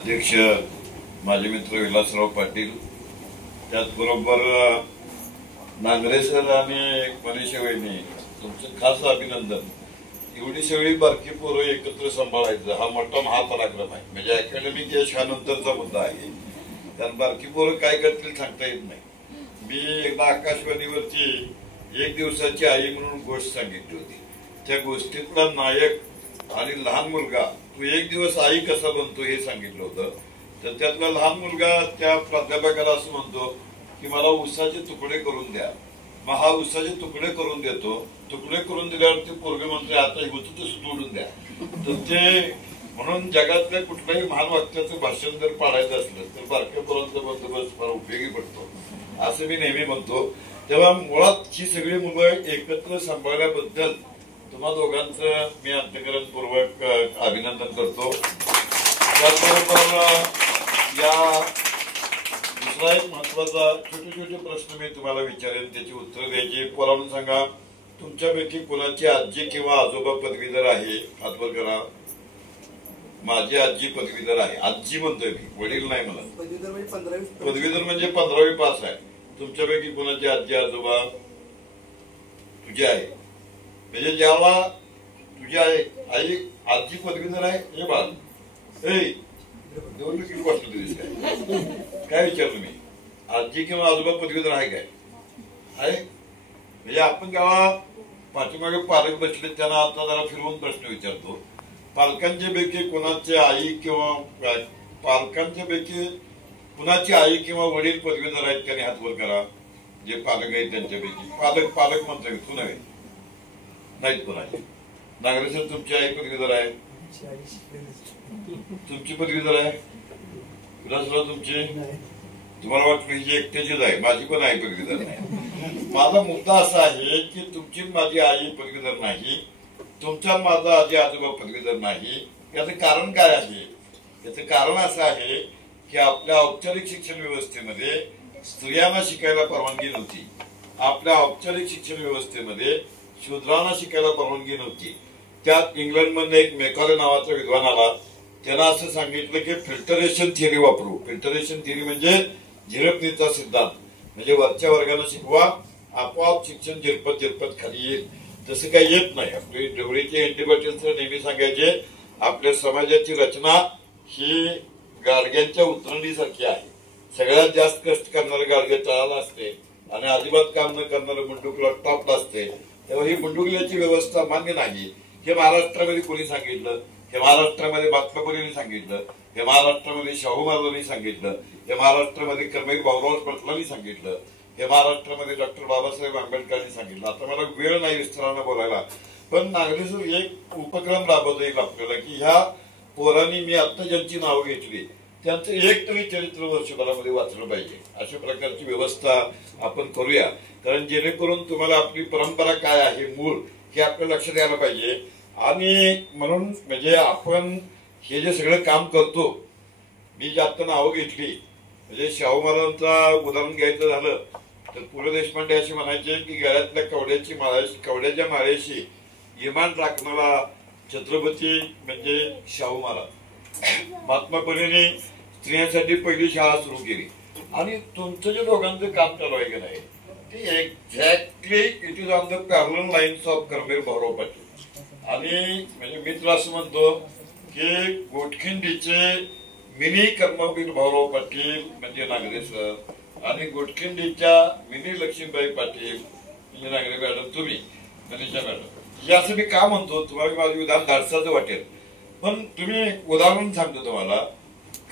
अध्यक्ष माजी मित्र विलासराव पाटील, त्याचबरोबर नांगरे सर आणि मनीषा वहिनी, तुमचं खास अभिनंदन. एवढी सगळी बारकी पोरं एकत्र सांभाळायचं हा मोठा महापराक्रम आहे. म्हणजे अकॅडमिक यश हा नंतरचा मुद्दा आहे, कारण बारकी पोरं काय करतील सांगता येत नाही. मी एकदा आकाशवाणीवरची एक दिवसाची आई म्हणून गोष्ट सांगितली होती. त्या गोष्टीतला नायक आणि लहान मुलगा तू एक दिवस आई कसा बनतो हे सांगितलं होतं. तर त्यातला लहान मुलगा त्या प्राध्यापकाला असं म्हणतो की मला ऊसाचे तुकडे करून द्या. मग हा ऊसाचे तुकडे करून देतो. तुकडे करून दिल्यावर ते पोरगे म्हणते आता होतं सोडून द्या. तर ते म्हणून जगातल्या कुठल्याही महान वाक्याचं भाषण जर पाडायचं असलं तर बारक्या पोरांचा बंदोबस्त फार उपयोगी पडतो असं मी नेहमी म्हणतो. तेव्हा मुळात ही सगळी मुलं एकत्र सांभाळल्याबद्दल तुम्हा दोघांचं मी अंतःकरणपूर्वक अभिनंदन करतो. त्याचबरोबर या दुसरा एक महत्वाचा छोटे छोटे प्रश्न मी तुम्हाला विचारेन, त्याची उत्तर द्यायची. पोरांनो सांगा, तुमच्यापैकी कोणाची आजी किंवा आजोबा पदवीधर आहे? हात वर करा. माझी आजी पदवीधर आहे. आजी म्हणतोय मी, वडील नाही. मला पदवीधर म्हणजे 15वी पास आहे. तुमच्यापैकी कोणाची आजी आजोबा? तुझी आहे. म्हणजे जेव्हा तुझी आई आजी पदवीधर आहे हे बाळ निवडणुकीत गोष्ट दिलीस काय विचारतो मी? आजी किंवा आजोबा पदवीधर आहे काय? आहे. म्हणजे आपण जेव्हा पाठीमागे पालक बसले त्यांना आता जरा फिरवून प्रश्न विचारतो. पालकांच्या पैकी कोणाची आई किंवा पालकांच्या पैकी कुणाची आई किंवा वडील पदवीधर आहेत त्यांनी हात वर करा. जे पालक आहेत त्यांच्यापैकी. पालक म्हणतोय तू नव्हे, नाहीत कोणाची. नागरे सर, तुमची आई पदवीधर आहे? तुमची पदवीधर आहे? विलासराव तुमची? तुम्हाला वाटलं ही एकट्याचीच आहे? माझी पण आई पदवीधर नाही. माझा मुद्दा असा आहे की तुमची माझी आई पदवीधर नाही, तुमचा माझा आजी आजोबा पदवीधर नाही. याचं कारण काय आहे? याचं कारण असं आहे की आपल्या औपचारिक शिक्षण व्यवस्थेमध्ये स्त्रियांना शिकायला परवानगी नव्हती. आपल्या औपचारिक शिक्षण व्यवस्थेमध्ये शूद्रांना शिकायला परवानगी नव्हती. त्यात इंग्लंडमधून एक मेकॉले नावाचा विद्वान आला. त्यानं असं सांगितलं की फिल्टरेशन थिअरी वापरू. फिल्टरेशन थिअरी म्हणजे झिरपणीचा सिद्धांत. म्हणजे वरच्या वर्गाला शिकवा, आपोआप शिक्षण झिरपत झिरपत खाली येईल. तसं काही येत नाही. आपले ढवळीचे एनटी पाटील सर नेहमी सांगायचे आपल्या समाजाची रचना ही गाडग्यांच्या उतरणीसारखी आहे. सगळ्यात जास्त कष्ट करणारे गाडगे तळाला असते आणि अजिबात काम न करणारे बंडुकला टॉपला असते. तेव्हा ही बंडुकल्याची व्यवस्था मान्य नाही. हे महाराष्ट्रामध्ये कोणी सांगितलं? हे महाराष्ट्रामध्ये महात्मा फुलेंनी सांगितलं. हे महाराष्ट्रामध्ये शाहू महाराजांनी सांगितलं. हे महाराष्ट्रामध्ये कर्मवीर भाऊराव पाटलांनी सांगितलं. हे महाराष्ट्रामध्ये डॉक्टर बाबासाहेब आंबेडकरांनी सांगितलं. आता मला वेळ नाही विस्तारानं बोलायला, पण नागरिक एक उपक्रम राबवता येईल आपल्याला की ह्या पोरांनी मी आता ज्यांची नावं घेतली त्यांचं एक तरी चरित्र वर्षभरामध्ये वाचलं पाहिजे. अशा प्रकारची व्यवस्था आपण करूया, कारण जेणेकरून तुम्हाला आपली परंपरा काय आहे, मूळ, हे आपल्याला लक्षात यायला पाहिजे. आणि म्हणून म्हणजे आपण हे जे सगळं काम करतो, मी जे आता नावं घेतली, म्हणजे शाहू महाराजांचा उदाहरण घ्यायचं झालं तर पु ल देशपांडे असे म्हणायचे की गळ्यातल्या कवड्याच्या माळ्याशी इमान राखणारा छत्रपती म्हणजे शाहू महाराज. महात्मा फुलेंनी स्त्रियांसाठी पहिली शाळा सुरू केली. आणि तुमचं जे दोघांचं काम चालू आहे की नाही ते exactly it is on the parallel lines of Karmaveer Bhaurao Patil. आणि म्हणजे मी तुला असं म्हणतो की गोटखिंडीचे मिनी कर्मवीर भाऊराव पाटील म्हणजे नागरे सर आणि गोटखिंडीच्या मिनी लक्ष्मीबाई पाटील म्हणजे नागरे मॅडम, तुम्ही मनीषा मॅडम. हे असं मी का म्हणतो, तुम्हाला माझं विधान धाडसाचं वाटेल, पण तुम्ही उदाहरण सांगतो तुम्हाला.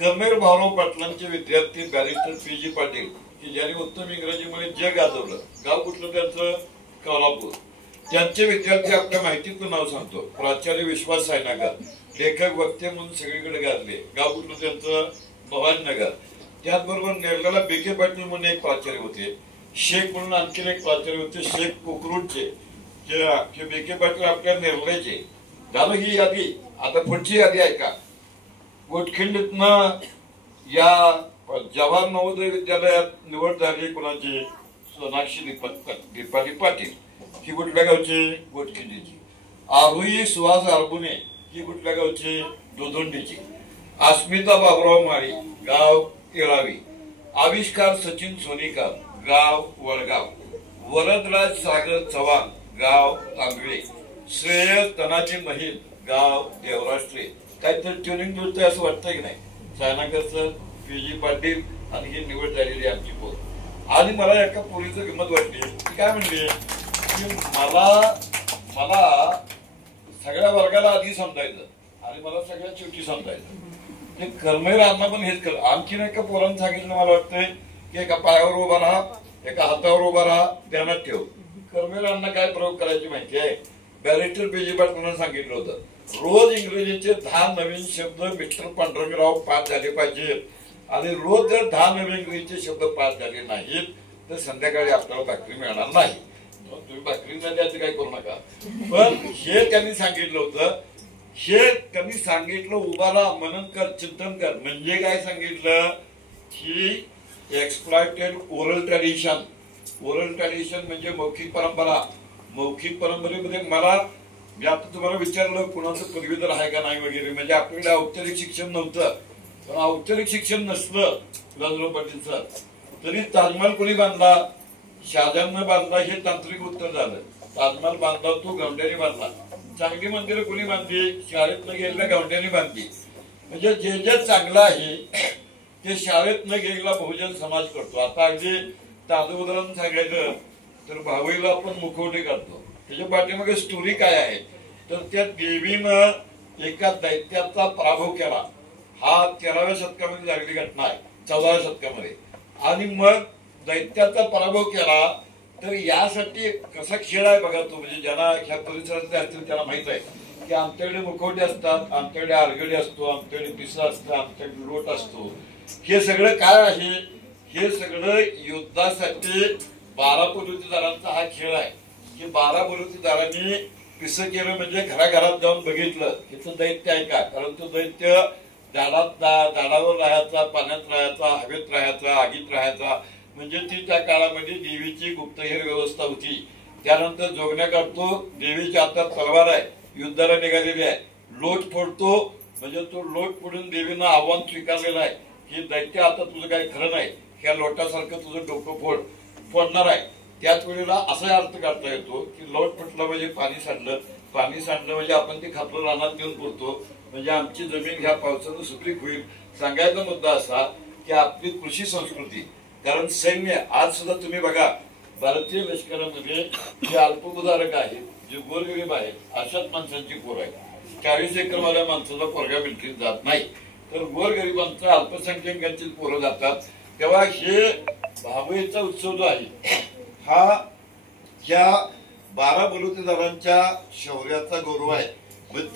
कर्मवीर भाऊराव पाटलांचे विद्यार्थी बॅरिस्टर पी.जी. पाटील की ज्यांनी उत्तम इंग्रजीमध्ये जग गाजवलं. गाव कुठलं त्यांचं? कोल्हापूर. त्यांचे विद्यार्थी आपल्या माहितीतलं नाव सांगतो. प्राचार्य विश्वास सायनागर, लेखक वक्ते म्हणून सगळीकडे गाजले. गाव कुठलं त्यांचं? भवानीनगर. त्याचबरोबर नेरल्याला बी.के. पाटील म्हणून एक प्राचार्य होते. शेख म्हणून आणखीन एक प्राचार्य होते, शेख कोकरूडचे. बी.के. पाटील आपल्या नेरल्याचे. झालं ही यादी. आता पुढची यादी ऐका. गोटखिंडीतनं या जवाहर नवोदय विद्यालयात निवड झाली कोणाची? सोनाक्षी दीपाली पाटील. ही कुठल्या गावची? गोटखिंडीची. आरोही सुहास आरबुने ही कुठल्या गावची? दोदंडीची. अस्मिता बाबुराव माळी, गाव केळावी. आविष्कार सचिन सोनीकर, गाव वडगाव. वरदराज सागर चव्हाण, गाव तांबळे. श्रेयस धनाजी महिल, गाव देवराष्ट्रे. काहीतरी ट्युनिंग जुळतंय असं वाटतंय की नाही? सायनाकर सर, पीजी पाटील आणि ही निवड झालेली आमची पोर. आणि मला एका पोरीचं गंमत वाटली. ती काय म्हणली की मला सगळ्या वर्गाला आधी समजायचं आणि मला सगळ्यात शेवटी समजायचं. ते कर्मवीर अण्णा पण हेच कर. आणखीन एका पोरानं सांगितलं मला वाटतंय की एका पायावर उभा राहा, एका हातावर उभा राहा, ध्यानात ठेव. कर्मवीर अण्णा काय प्रयोग करायची माहिती आहे? बॅरिस्टर पीजी पाटलांना सांगितलं होतं, रोज इंग्रजीचे 10 नवीन शब्द मिस्टर पांडुरंगराव पाठ झाले पाहिजे आणि रोज जर 10 नवीन इंग्रजीचे शब्द पाठ झाले नाहीत तर संध्याकाळी आपल्याला भाकरी मिळणार नाही. तुम्ही भाकरी न द्यायचं काय करू नका. पण हे त्यांनी सांगितलं होतं. हे त्यांनी सांगितलं उभा राहा, मनन कर, चिंतन कर. म्हणजे काय सांगितलं की exploited oral tradition. Oral tradition म्हणजे मौखिक परंपरा. मौखिक परंपरेमध्ये मला मी आता तुम्हाला विचारलं कुणाचं पदवीधर आहे का नाही वगैरे, म्हणजे आपल्याकडे औपचारिक शिक्षण नव्हतं. पण औपचारिक शिक्षण नसलं राजराव पाटील सर तरी ताजमहाल कोणी बांधला? शहाजहाननं बांधला हे तांत्रिक उत्तर झालं. ताजमहाल बांधला तो गवंड्याने बांधला. चांगली मंदिरं कोणी बांधली? शाळेत न गेलेल्या गवंड्याने बांधली. म्हणजे जे जे चांगलं आहे ते शाळेत न गेलेला बहुजन समाज करतो. आता अगदी ताजं उदाहरण सांगायचं तर भावईला आपण मुखवटे करतो. त्याच्या पाठीमागे स्टोरी काय आहे तर त्या देवीनं एका दैत्याचा पराभव केला. हा 13व्या शतकामध्ये झालेली घटना आहे, 14व्या शतकामध्ये. आणि मग दैत्याचा पराभव केला तर यासाठी कसा खेळ आहे बघा तो. म्हणजे ज्यांना ह्या परिसरातले असतील त्यांना माहित आहे की आमच्याकडे मुखवटे असतात, आमच्याकडे आरगडी असतो, आमच्याकडे पिसा असतं, आमच्याकडे लोट असतो. हे सगळं काय आहे? हे सगळं युद्धासाठी 12 बलुतेदारांचा हा खेळ आहे की 12 बलुतेदारांनी पिसं केलं म्हणजे घराघरात जाऊन बघितलं हिचं दैत्य आहे का. कारण तो दैत्य झाडावर राहायचा, पाण्यात राहायचा, हवेत राहायचा, आगीत राहायचा. म्हणजे ती त्या काळामध्ये देवीची गुप्तहेर व्यवस्था होती. त्यानंतर जोगण्या काढतो, देवीच्या हातात तलवार आहे, युद्धाला निघालेली आहे. लोट फोडतो म्हणजे तो लोट फोडून देवीनं आव्हान स्वीकारलेलं आहे की दैत्य आता तुझं काही खरं नाही, ह्या लोटासारखं तुझं डोकं फोडणार आहे. त्याच वेळेला असा अर्थ काढता येतो की लोट फुटला म्हणजे पाणी सांडलं, पाणी सांडलं म्हणजे आपण ते खापलं रानात नेऊन पुरतो, म्हणजे आमची जमीन ह्या पावसानं सुपीक होईल. सांगायचा मुद्दा असा की आपली कृषी संस्कृती, कारण सैन्य आज सुद्धा तुम्ही बघा भारतीय लष्करामध्ये जे अल्पभूधारक आहेत, जे गोरगरीब आहेत, अशाच माणसांची पोर आहे. 40 एकरवाल्या माणसाचा पोरगा मिळतील जात नाही, तर गोरगरिबांचा अल्पसंख्याकांची पोरं जातात. तेव्हा हे भावईचा उत्सव जो आहे हा ह्या 12 बलुतेदारांच्या शौर्याचा गौरव आहे.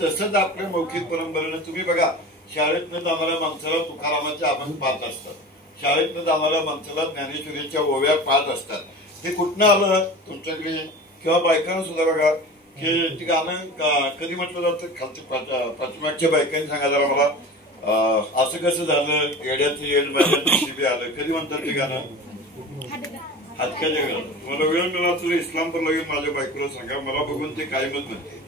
तसंच आपल्या मौखिक परंपरेनं तुम्ही बघा शाळेतनं जाणाऱ्या माणसाला तुकारामाचे अभंग पाहत असतात, शाळेतनं जाणाऱ्या माणसाला ज्ञानेश्वरीच्या ओव्या पाहत असतात. हे कुठनं आलं तुमच्याकडे? किंवा बायकांना सुद्धा बघा की ती गाणं कधी म्हटलं जातं खालच्या पाठीमागच्या बायकांनी सांगा जरा मला, असं कसं झालं येड्याचं येड माझ्या नशिबी आलं. कधी म्हणतात ते गाणं? हातक्याच्या गाणं. मला वेळ मिळाला तर इस्लामपूरला येऊन माझ्या बायकोला सांगा, मला बघून ते कायमच म्हणते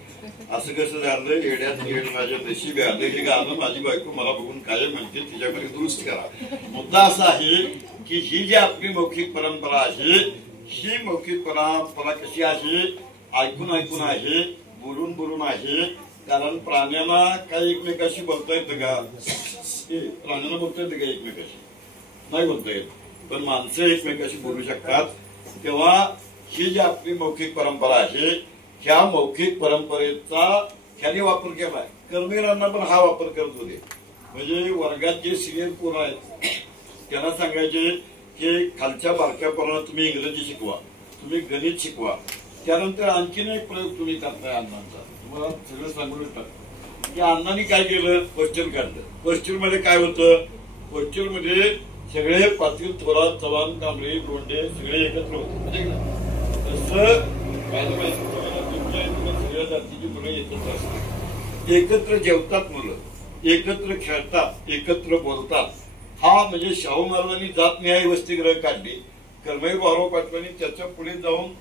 असं कसं झालं येड्याचं येड माझ्या नशिबी आलं. हे गाणं माझी बायको मला बघून कायम म्हणते, तिच्याकडे दुरुस्त करा. मुद्दा असा आहे की ही जी आपली मौखिक परंपरा आहे ही मौखिक परंपरा कशी आहे? ऐकून ऐकून आहे, बोलून बोलून आहे. कारण प्राण्यांना काही एकमेकाशी बोलता येतं का? प्राण्यांना बोलता येतं का एकमेकाशी? नाही बोलता येत. पण माणसं एकमेकाशी बोलू शकतात. तेव्हा ही जी आपली मौखिक परंपरा आहे ह्या मौखिक परंपरेचा ह्याने वापर केलाय. कर्मवीरांना पण हा वापर करत होते. म्हणजे वर्गात जे सिनियर पोरं आहेत त्यांना सांगायचे की खालच्या बारक्या पोरांना तुम्ही इंग्रजी शिकवा, तुम्ही गणित शिकवा. त्यानंतर आणखीन एक प्रयोग तुम्ही करताय अण्णांचा. तुम्हाला सगळं सांगून येतात की अण्णांनी काय केलं? क्वेश्चन काढलं. क्वेश्चन मध्ये काय होतं? क्वेश्चन मध्ये सगळे पाटील, थोरात, चव्हाण, कांबळे, लोंढे सगळे एकत्र होते. म्हणजे तसं सगळ्या जातीची मुलं एकत्र असतात, एकत्र जेवतात, मुलं एकत्र खेळतात, एकत्र बोलतात. हा म्हणजे शाहू महाराजांनी जात न्याय वसतिगृह काढली. कर्मवीर भाऊराव पाटलांनी त्याच्या पुढे जाऊन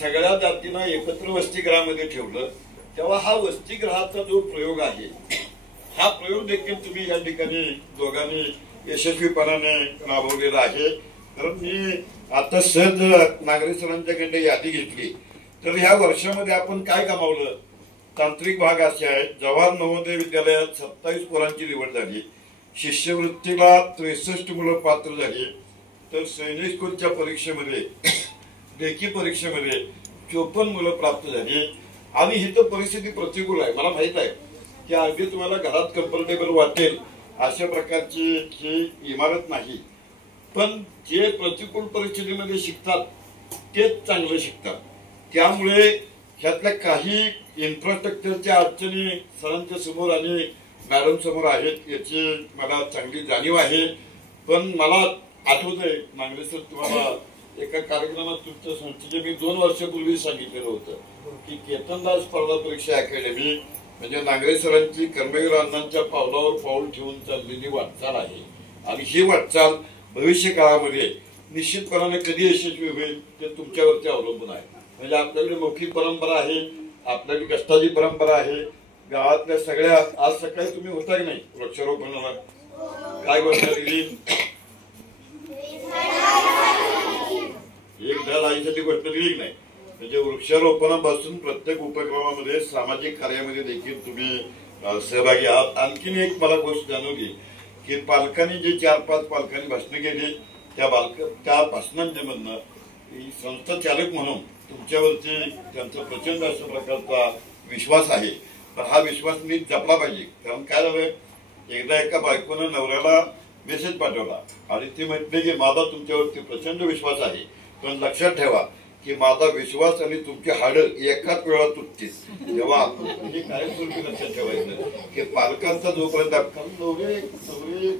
सगळ्या जातींना एकत्र वसतिगृहामध्ये ठेवलं. तेव्हा हा वसतिगृहाचा जो प्रयोग आहे हा प्रयोग देखील तुम्ही या ठिकाणी दोघांनी यशस्वीपणाने राबवलेला आहे. कारण मी आता सहज नागरे सरांच्याकडे यादी घेतली तर ह्या वर्षामध्ये आपण काय कमावलं. तांत्रिक भाग असे आहेत. जवाहर नवोदय विद्यालयात 27 पोरांची निवड झाली. शिष्यवृत्तीला 63 मुलं पात्र झाली. तर सैनिक स्कूलच्या परीक्षेमध्ये लेखी परीक्षेमध्ये 54 मुलं प्राप्त झाली. आणि ही तर परिस्थिती प्रतिकूल आहे. मला माहित आहे की अगदी तुम्हाला घरात कम्फर्टेबल वाटेल अशा प्रकारची ही इमारत नाही. पण जे प्रतिकूल परिस्थितीमध्ये शिकतात तेच चांगलं शिकतात. त्यामुळे ह्यातल्या काही इन्फ्रास्ट्रक्चरच्या अडचणी सरांच्या समोर आणि मॅडम समोर आहेत याची मला चांगली जाणीव आहे. पण मला आठवत आहे नांगरे सर तुम्हाला एका कार्यक्रमात तुमच्या संस्थेचे मी 2 वर्षापूर्वी सांगितलेलं होतं की केतनदास स्पर्धा परीक्षा अकॅडमी म्हणजे नांगरे सरांची कर्मवीर अण्णांच्या पावलावर पाऊल ठेवून चाललेली वाटचाल आहे. आणि ही वाटचाल भविष्य काळामध्ये निश्चितपणाने कधी यशस्वी होईल ते तुमच्यावरती अवलंबून आहे. म्हणजे आपल्याकडे मौखिक परंपरा आहे, आपल्याकडे कष्टाची परंपरा आहे. गावातल्या सगळ्या आज सकाळी तुम्ही होता की नाही वृक्षारोपणाला काय गोष्ट दिली. एक धड आईसाठी गोष्ट दिली की नाही. म्हणजे वृक्षारोपणापासून प्रत्येक उपक्रमामध्ये सामाजिक कार्यामध्ये देखील तुम्ही सहभागी आहात. आणखीन एक मला गोष्ट जाणवली की पालकांनी जे 4-5 पालकांनी भाषणं केली त्या भाषणांमधनं संस्था चालक म्हणून तुमच्यावरती त्यांचा प्रचंड अशा प्रकारचा विश्वास आहे. तर हा विश्वास मी जपला पाहिजे. कारण काय झालं एकदा एका बायकोनं नवऱ्याला मेसेज पाठवला आणि ते म्हटले की माझा तुमच्यावरती प्रचंड विश्वास आहे पण लक्षात ठेवा की माझा विश्वास आणि तुमची हाडं एकाच वेळा तुटतील. तेव्हा हे कायमस्वरूपी लक्षात ठेवायचं की पालकांचा जोपर्यंत नवरे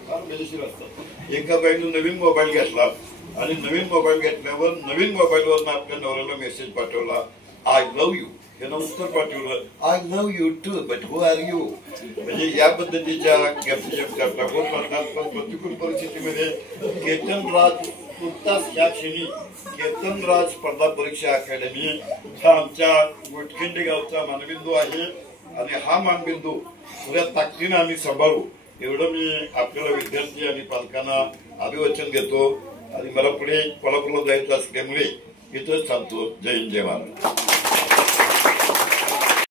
फार मजेशीर असतात. एका बाईनं नवीन मोबाईल घेतला आणि नवीन मोबाईल घेतल्यावर नवीन मोबाईलवर आपल्या नवऱ्याला मेसेज पाठवला आय लव्ह यू. हे उत्तर पाठवलं I love you too but who are you. म्हणजे या पद्धतीच्या पण प्रतिकूल परिस्थितीमध्ये केतनराज नुकताच या क्षणी केतनराज स्पर्धा परीक्षा अकॅडमी हा आमच्या गोटखिंडी गावचा मानबिंदू आहे. आणि हा मानबिंदू पुऱ्या ताकदीनं आम्ही सांभाळू एवढं मी आपल्याला विद्यार्थी आणि पालकांना अभिवचन देतो. आणि मला पुढे कोल्हापूरला जायचं असल्यामुळे इथंच थांबतो. जय हिंद जय महाराष्ट्र.